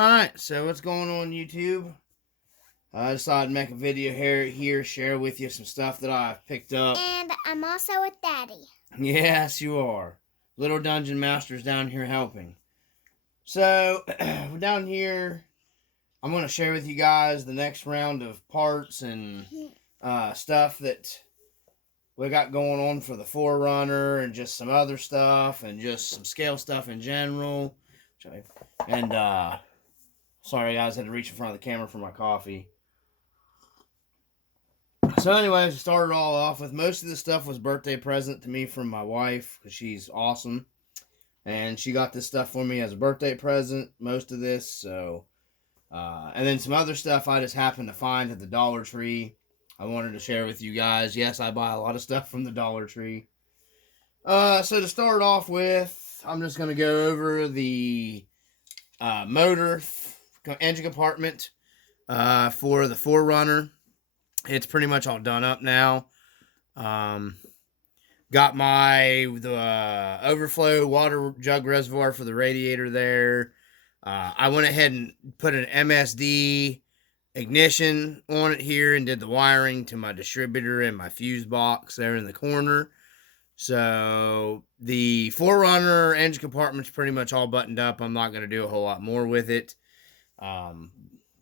Alright, so what's going on YouTube? I just thought I'd make a video here, share with you some stuff that I've picked up. And I'm also with Daddy. Yes, you are. Little Dungeon Master's down here helping. So, down here, I'm going to share with you guys the next round of parts and stuff that we got going on for the Forerunner and just some other stuff and just some scale stuff in general. And, sorry guys, I had to reach in front of the camera for my coffee. So anyways, I started all off with most of this stuff was birthday present to me from my wife because she's awesome. And she got this stuff for me as a birthday present, most of this. So, and then some other stuff I just happened to find at the Dollar Tree. I wanted to share with you guys. Yes, I buy a lot of stuff from the Dollar Tree. So to start off with, I'm just going to go over the motor engine compartment for the Forerunner. It's pretty much all done up now. Got the overflow water jug reservoir for the radiator there. I went ahead and put an MSD ignition on it here and did the wiring to my distributor and my fuse box there in the corner. So the Forerunner engine compartment's pretty much all buttoned up. I'm not going to do a whole lot more with it.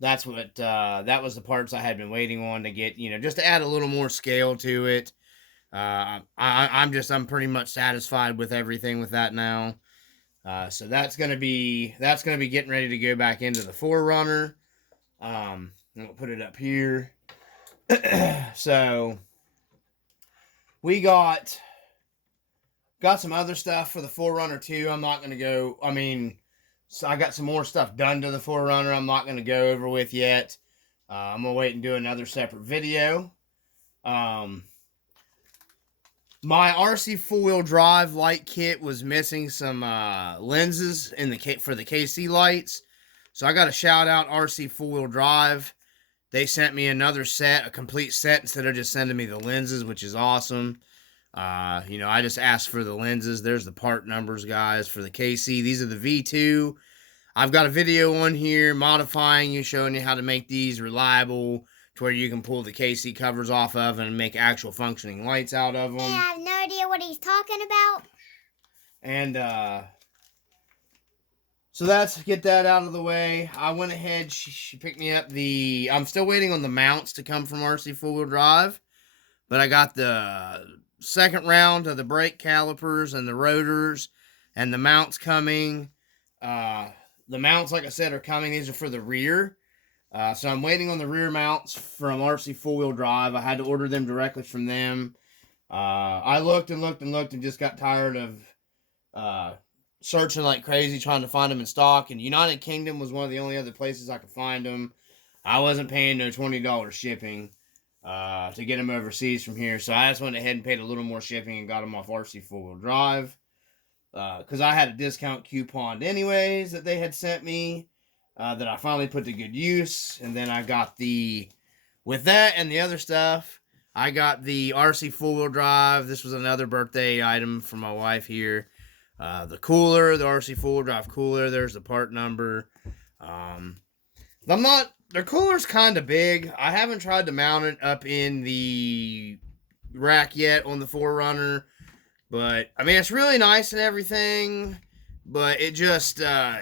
That's what, that was the parts I had been waiting on to get, just to add a little more scale to it. I'm pretty much satisfied with everything with that now. So that's going to be getting ready to go back into the Forerunner. And we'll put it up here. So we got some other stuff for the Forerunner too. I'm not going to go, so I got some more stuff done to the Forerunner I'm not going to go over with yet. I'm going to wait and do another separate video. My RC four-wheel drive light kit was missing some lenses for the KC lights. So I got to shout out RC four-wheel drive. They sent me another set, a complete set, instead of just sending me the lenses, which is awesome. I just asked for the lenses. There's the part numbers, guys, for the KC. These are the V2. I've got a video on here modifying you, showing you how to make these reliable to where you can pull the KC covers off of and make actual functioning lights out of them. I have no idea what he's talking about. And, so get that out of the way. I went ahead, she picked me up I'm still waiting on the mounts to come from RC four-wheel drive, but I got the second round of the brake calipers and the rotors and the mounts coming. The mounts, like I said, are coming. These are for the rear. So I'm waiting on the rear mounts from RC four-wheel drive. I had to order them directly from them. I looked and just got tired of searching like crazy trying to find them in stock. And United Kingdom was one of the only other places I could find them. I wasn't paying no $20 shipping to get them overseas from here. So I just went ahead and paid a little more shipping and got them off RC four-wheel drive. Because I had a discount coupon anyways that they had sent me that I finally put to good use. And then I got with that and the other stuff, I got the RC four-wheel drive. This was another birthday item for my wife here. The cooler, the RC four-wheel drive cooler, there's the part number. Their cooler's kind of big. I haven't tried to mount it up in the rack yet on the Forerunner. But, it's really nice and everything, but it just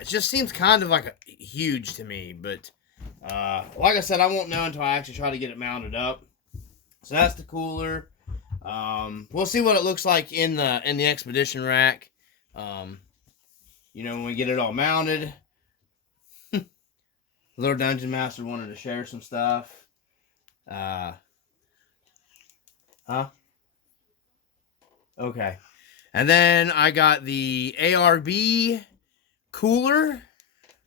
seems kind of like huge to me. But, like I said, I won't know until I actually try to get it mounted up. So that's the cooler. We'll see what it looks like in the Expedition rack. When we get it all mounted. Little Dungeon Master wanted to share some stuff. Okay. And then I got the ARB cooler,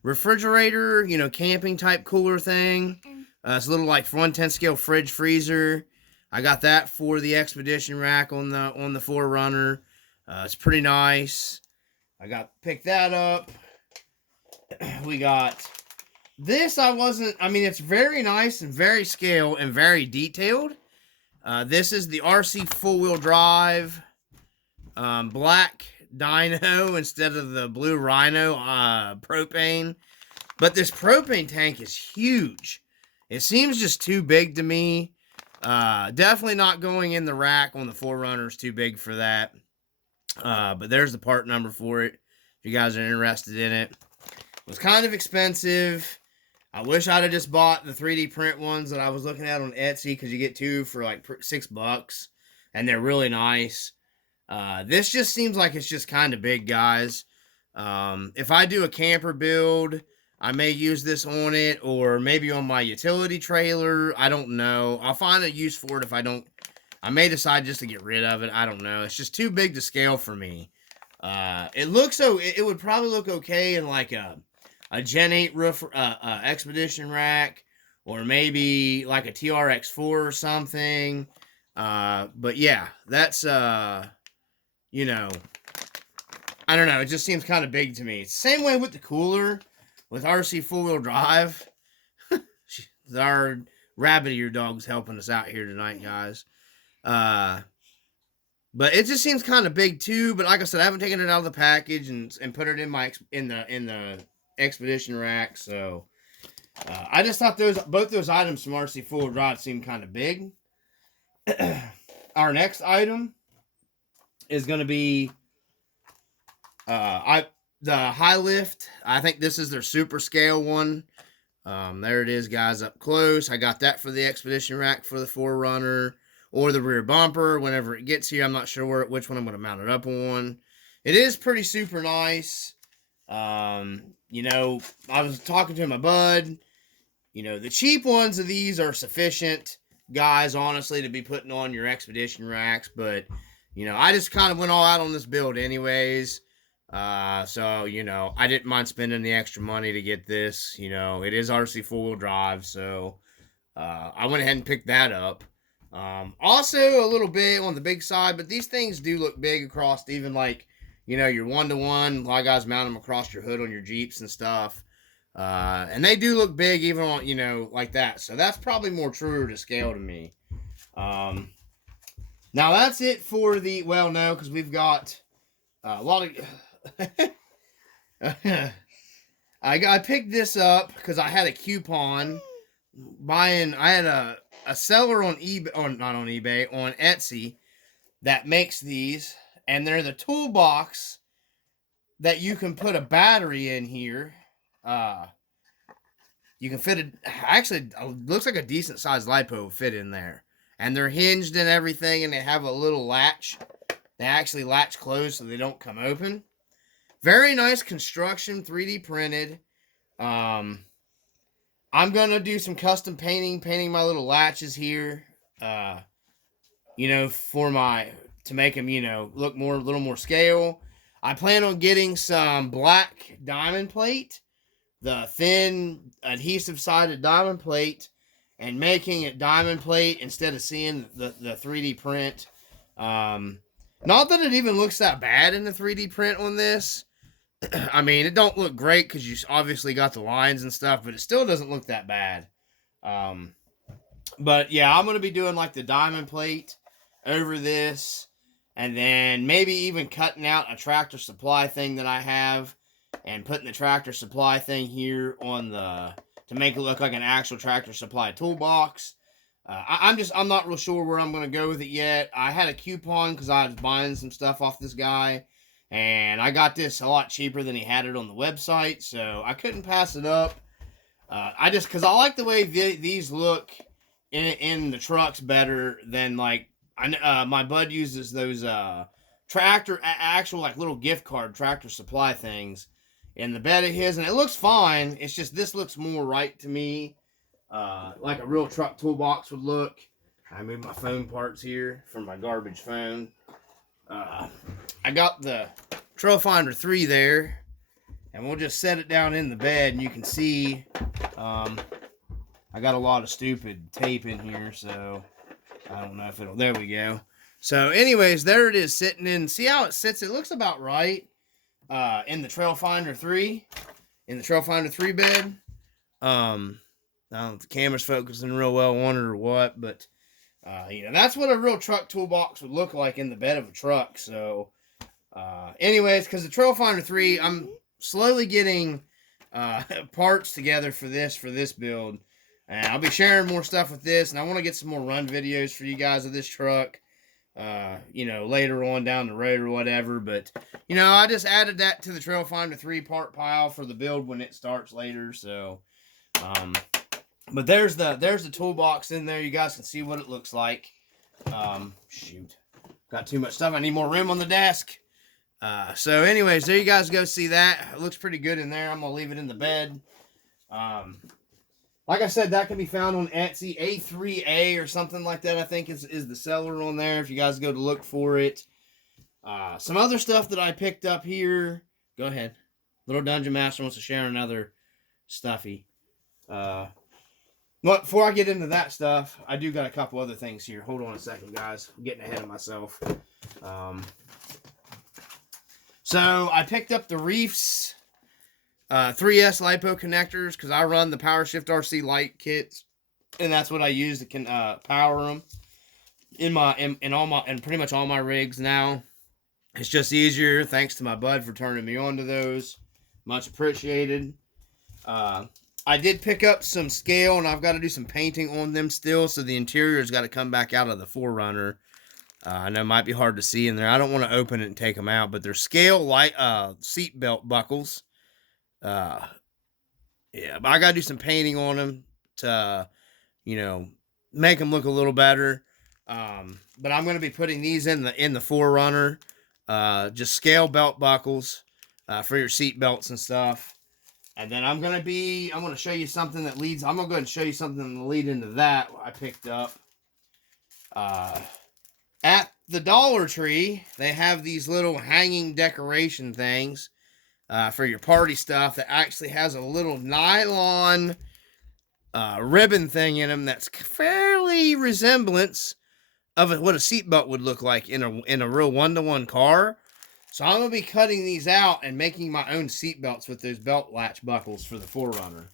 refrigerator, camping type cooler thing. It's a little like 1/10 scale fridge freezer. I got that for the Expedition rack on the Forerunner. It's pretty nice. Picked that up. We got this. It's very nice and very scale and very detailed. This is the RC four-wheel drive black dyno instead of the blue Rhino propane But this propane tank is huge. It seems just too big to me. Definitely not going in the rack on the 4Runner. It's too big for that. But there's the part number for it, if you guys are interested in it. It was kind of expensive. I wish I'd have just bought the 3D print ones that I was looking at on Etsy, because you get two for like $6, and they're really nice. This just seems like it's just kind of big, guys. If I do a camper build, I may use this on it, or maybe on my utility trailer. I don't know. I'll find a use for it if I don't. I may decide just to get rid of it. I don't know. It's just too big to scale for me. It looks so. It would probably look okay in like a Gen 8 roof expedition rack, or maybe like a TRX4 or something. But yeah, that's you know, I don't know. It just seems kind of big to me. Same way with the cooler. With RC 4-wheel drive, our rabbit ear dog's helping us out here tonight, guys. But it just seems kind of big too. But like I said, I haven't taken it out of the package and put it in my in the expedition rack. So I just thought both those items from RC 4-wheel drive seemed kind of big. Our next item is going to be the high lift. I think this is their super scale one. There it is, guys, up close. I got that for the expedition rack for the 4Runner, or the rear bumper whenever it gets here. I'm not sure which one I'm going to mount it up on. It is pretty super nice. You know, I was talking to my bud. You know, the cheap ones of these are sufficient, guys, honestly, to be putting on your expedition racks. But, you know, I just kind of went all out on this build anyways. So, you know, I didn't mind spending the extra money to get this. You know, it is RC 4-wheel drive, so I went ahead and picked that up. Also a little bit on the big side, but these things do look big across, even like, you know, your 1-to-1. A lot of guys mount them across your hood on your Jeeps and stuff. And they do look big even on, you know, like that. So that's probably more truer to scale to me. Now that's it for the, well, no, because we've got a lot of... I picked this up because I had a coupon buying. I had a seller on eBay, or not on eBay, on Etsy, that makes these, and they're the toolbox that you can put a battery in here. You can fit it. Actually, it looks like a decent sized LiPo fit in there, and they're hinged and everything, and they have a little latch. They actually latch closed so they don't come open. Very nice construction, 3D printed. I'm going to do some custom painting my little latches here. You know, to make them, you know, look a little more scale. I plan on getting some black diamond plate, the thin adhesive sided diamond plate, and making it diamond plate instead of seeing the 3D print. Not that it even looks that bad in the 3D print on this. I mean, it don't look great because you obviously got the lines and stuff, but it still doesn't look that bad. But yeah, I'm going to be doing like the diamond plate over this, and then maybe even cutting out a Tractor Supply thing that I have and putting the Tractor Supply thing here on to make it look like an actual Tractor Supply toolbox. I'm not real sure where I'm going to go with it yet. I had a coupon because I was buying some stuff off this guy, and I got this a lot cheaper than he had it on the website, so I couldn't pass it up. Because I like the way these look in the trucks better than, like, my bud uses those actual, like, little gift card Tractor Supply things in the bed of his, and it looks fine. It's just this looks more right to me, like a real truck toolbox would look. I moved my phone parts here from my garbage phone. I got the Trailfinder 3 there, and we'll just set it down in the bed, and you can see I got a lot of stupid tape in here, so I don't know if it'll... There we go. So anyways, there it is sitting in. See how it sits? It looks about right in the Trailfinder 3. In the Trailfinder 3 bed. I don't know if the camera's focusing real well on it or what, but you know, that's what a real truck toolbox would look like in the bed of a truck. So anyways, because the Trailfinder 3, I'm slowly getting parts together for this build. And I'll be sharing more stuff with this, and I want to get some more run videos for you guys of this truck, later on down the road or whatever. But, I just added that to the Trail Finder 3-part pile for the build when it starts later. So, but there's the toolbox in there. You guys can see what it looks like. Shoot. Got too much stuff. I need more room on the desk. So anyways, there you guys go see that. It looks pretty good in there. I'm going to leave it in the bed. Like I said, that can be found on Etsy. A3A or something like that, I think, is the seller on there if you guys go to look for it. Some other stuff that I picked up here. Go ahead. Little Dungeon Master wants to share another stuffy. But before I get into that stuff, I do got a couple other things here. Hold on a second, guys. I'm getting ahead of myself. So I picked up the Reefs 3S LiPo connectors because I run the PowerShift RC light kits, and that's what I use to power them in pretty much all my rigs now. It's just easier. Thanks to my bud for turning me on to those. Much appreciated. I did pick up some scale, and I've got to do some painting on them still, so the interior's got to come back out of the 4Runner. I know it might be hard to see in there. I don't want to open it and take them out, but they're scale light seat belt buckles. Yeah, but I gotta do some painting on them to, make them look a little better. But I'm gonna be putting these in the 4Runner, just scale belt buckles, for your seat belts and stuff. And then I'm gonna show you something that leads. I'm gonna go ahead and show you something to lead into that I picked up. At the Dollar Tree, they have these little hanging decoration things. For your party stuff that actually has a little nylon ribbon thing in them that's fairly resemblance of what a seatbelt would look like in a real one-to-one car. So I'm going to be cutting these out and making my own seatbelts with those belt latch buckles for the 4Runner.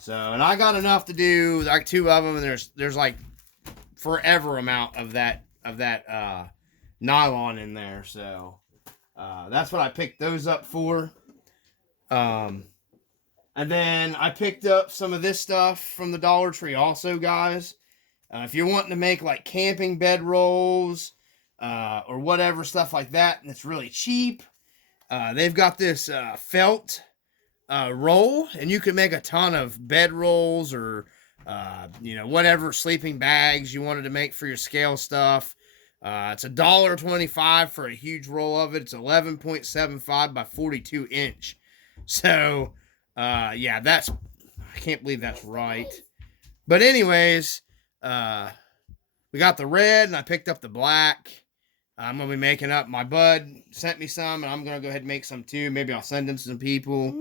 So, and I got enough to do like 2 of them, and there's like forever amount of that nylon in there. So that's what I picked those up for. And then I picked up some of this stuff from the Dollar Tree also, guys. If you're wanting to make like camping bed rolls, or whatever stuff like that, and it's really cheap, they've got this felt roll, and you can make a ton of bed rolls or whatever sleeping bags you wanted to make for your scale stuff. It's $1.25 for a huge roll of it. It's 11.75 by 42 inch. So, yeah, I can't believe that's right. But anyways, we got the red, and I picked up the black. I'm going to be making up. My bud sent me some, and I'm going to go ahead and make some too. Maybe I'll send them to some people.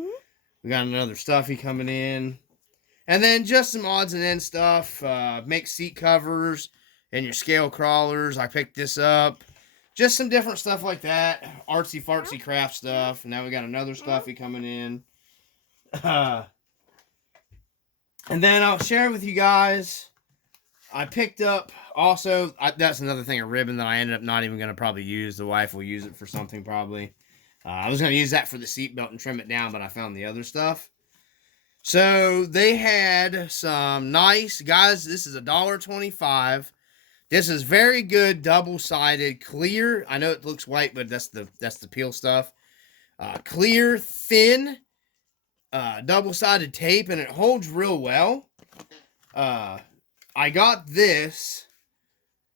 We got another stuffy coming in. And then just some odds and ends stuff. Make seat covers and your scale crawlers. I picked this up. Just some different stuff like that. Artsy fartsy craft stuff. Now we got another stuffy coming in. And then I'll share with you guys. I picked up also, that's another thing, a ribbon that I ended up not even going to probably use. The wife will use it for something probably. I was going to use that for the seatbelt and trim it down, but I found the other stuff. So they had some nice, guys, this is $1.25. This is very good double-sided clear. I know it looks white, but that's the peel stuff. Clear, thin, double-sided tape, and it holds real well. I got this,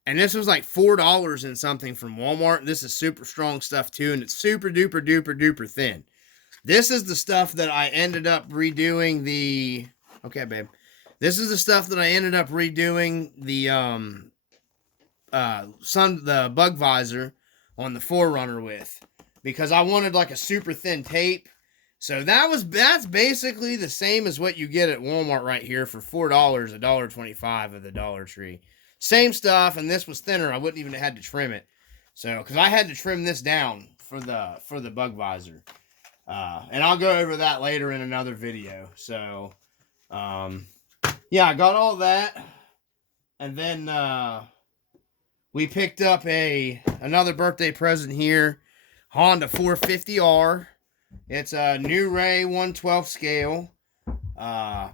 and this was like $4 and something from Walmart. This is super strong stuff too, and it's super duper duper duper thin. This is the stuff that I ended up redoing the. Okay, babe. This is the stuff that I ended up redoing the the bug visor on the 4Runner with, because I wanted like a super thin tape. So that's basically the same as what you get at Walmart right here for $4, $1.25 of the Dollar Tree. Same stuff, and this was thinner. I wouldn't even have had to trim it. So, because I had to trim this down for the bug visor. And I'll go over that later in another video. So, yeah, I got all that. And then we picked up another birthday present here. Honda 450R. It's a New Ray 112 scale.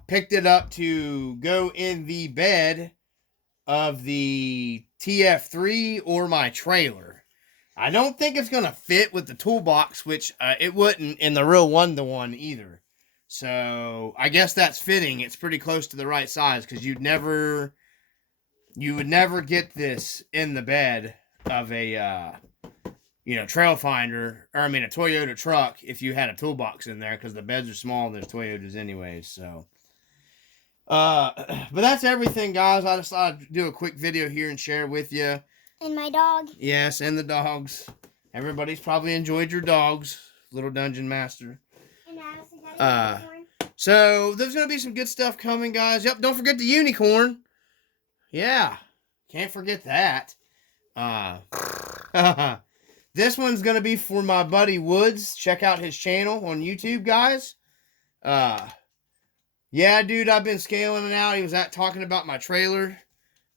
Picked it up to go in the bed of the TF3 or my trailer. I don't think it's going to fit with the toolbox, which it wouldn't in the real 1-to-1 either. So I guess that's fitting. It's pretty close to the right size because you would never get this in the bed of a trail finder, or I mean a Toyota truck if you had a toolbox in there, because the beds are small. There's Toyotas anyways. So but that's everything, guys. I just thought I'd do a quick video here and share with you. And my dog. Yes, and the dogs. Everybody's probably enjoyed your dogs, little Dungeon Master. And Addison got a unicorn. So there's gonna be some good stuff coming, guys. Yep, don't forget the unicorn. Yeah, can't forget that. This one's gonna be for my buddy Woods. Check out his channel on YouTube, guys. Yeah, dude, I've been scaling it out. He was talking about my trailer.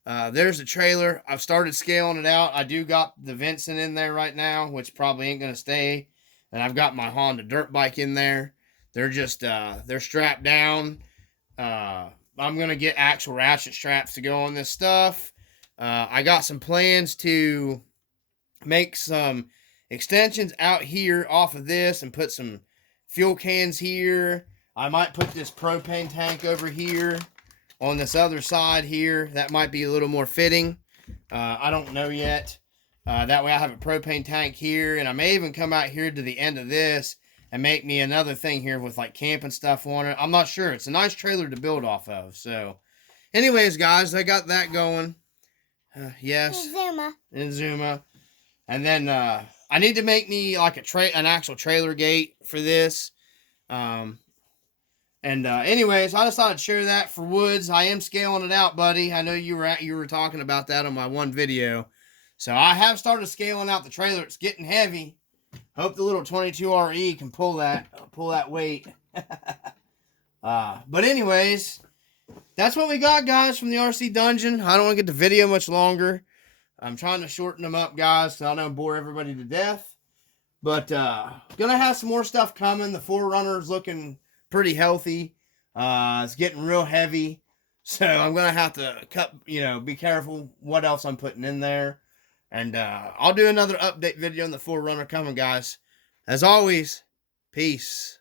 There's the trailer. I've started scaling it out. I do got the Vincent in there right now, which probably ain't gonna stay. And I've got my Honda dirt bike in there. They're just they're strapped down. I'm gonna get actual ratchet straps to go on this stuff. I got some plans to make some extensions out here off of this and put some fuel cans here. I might put this propane tank over here on this other side here. That might be a little more fitting. I don't know yet. That way I have a propane tank here, and I may even come out here to the end of this and make me another thing here with like camping stuff on it. I'm not sure. It's a nice trailer to build off of. So anyways, guys, I got that going. Yes. Zuma. And then I need to make me like an actual trailer gate for this. Anyways, I just thought I'd share that for Woods. I am scaling it out, buddy. I know you were talking about that on my one video. So I have started scaling out the trailer. It's getting heavy. Hope the little 22RE can pull that weight. But anyways, that's what we got, guys, from the RC Dungeon. I don't want to get the video much longer. I'm trying to shorten them up, guys, so I don't bore everybody to death. But gonna have some more stuff coming. The 4Runner's looking pretty healthy. It's getting real heavy, so I'm gonna have to be careful what else I'm putting in there. And I'll do another update video on the 4Runner coming, guys. As always, peace.